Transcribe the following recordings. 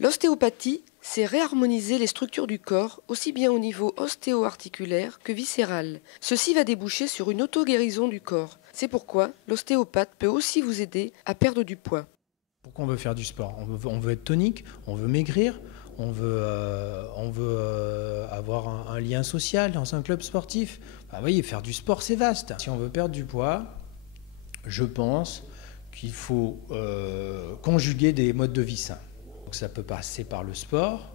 L'ostéopathie, c'est réharmoniser les structures du corps, aussi bien au niveau ostéo-articulaire que viscéral. Ceci va déboucher sur une auto-guérison du corps. C'est pourquoi l'ostéopathe peut aussi vous aider à perdre du poids. Pourquoi on veut faire du sport? On veut être tonique, on veut maigrir, on veut avoir un lien social dans un club sportif. Bah, vous voyez, faire du sport, c'est vaste. Si on veut perdre du poids, je pense qu'il faut conjuguer des modes de vie sains. Donc ça peut passer par le sport,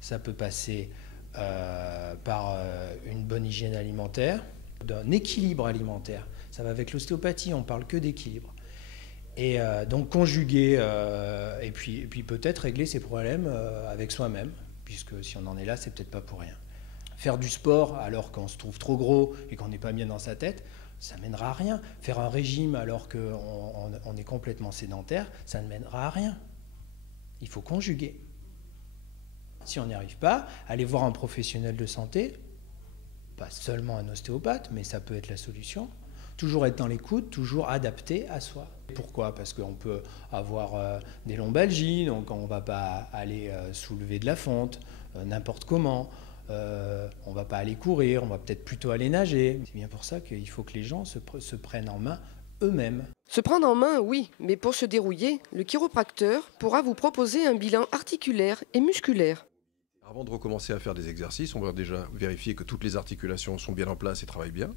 ça peut passer par une bonne hygiène alimentaire, d'un équilibre alimentaire. Ça va avec l'ostéopathie, on parle que d'équilibre. Et donc conjuguer et puis peut-être régler ses problèmes avec soi-même, puisque si on en est là, c'est peut-être pas pour rien. Faire du sport alors qu'on se trouve trop gros et qu'on n'est pas bien dans sa tête, ça mènera à rien. Faire un régime alors qu'on est complètement sédentaire, ça ne mènera à rien. Il faut conjuguer. Si on n'y arrive pas, aller voir un professionnel de santé, pas seulement un ostéopathe, mais ça peut être la solution. Toujours être dans l'écoute, toujours adapté à soi. Pourquoi? Parce qu'on peut avoir des lombalgies, donc on ne va pas aller soulever de la fonte n'importe comment. On ne va pas aller courir, on va peut-être plutôt aller nager. C'est bien pour ça qu'il faut que les gens se prennent en main eux-mêmes. Se prendre en main, oui, mais pour se dérouiller, le chiropracteur pourra vous proposer un bilan articulaire et musculaire. Avant de recommencer à faire des exercices, on va déjà vérifier que toutes les articulations sont bien en place et travaillent bien.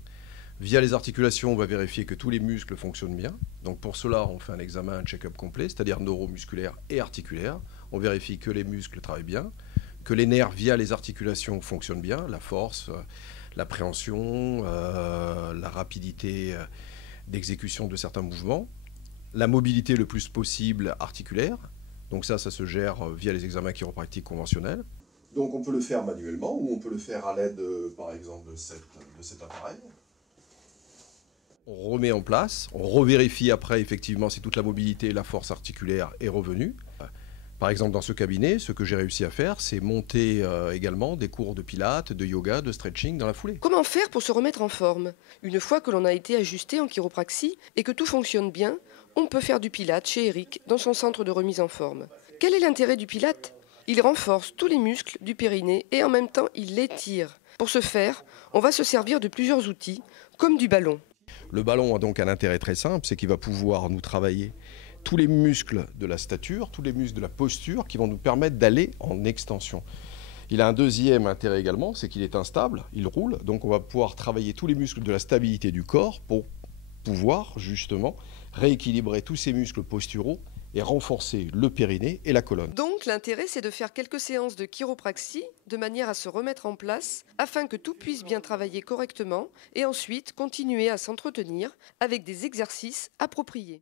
Via les articulations, on va vérifier que tous les muscles fonctionnent bien. Donc pour cela, on fait un examen, un check-up complet, c'est-à-dire neuromusculaire et articulaire. On vérifie que les muscles travaillent bien, que les nerfs via les articulations fonctionnent bien, la force, l'appréhension, la rapidité d'exécution de certains mouvements, la mobilité le plus possible articulaire. Donc ça se gère via les examens chiropractiques conventionnels. Donc on peut le faire manuellement ou on peut le faire à l'aide, par exemple, de cet appareil. On remet en place, on revérifie après effectivement si toute la mobilité et la force articulaire est revenue. Par exemple, dans ce cabinet, ce que j'ai réussi à faire, c'est monter également des cours de pilates, de yoga, de stretching dans la foulée. Comment faire pour se remettre en forme? Une fois que l'on a été ajusté en chiropraxie et que tout fonctionne bien, on peut faire du pilate chez Eric dans son centre de remise en forme. Quel est l'intérêt du pilate? Il renforce tous les muscles du périnée et en même temps il l'étire. Pour ce faire, on va se servir de plusieurs outils, comme du ballon. Le ballon a donc un intérêt très simple, c'est qu'il va pouvoir nous travailler tous les muscles de la stature, tous les muscles de la posture qui vont nous permettre d'aller en extension. Il a un deuxième intérêt également, c'est qu'il est instable, il roule, donc on va pouvoir travailler tous les muscles de la stabilité du corps pour pouvoir justement rééquilibrer tous ces muscles posturaux et renforcer le périnée et la colonne. Donc l'intérêt c'est de faire quelques séances de chiropraxie de manière à se remettre en place afin que tout puisse bien travailler correctement et ensuite continuer à s'entretenir avec des exercices appropriés.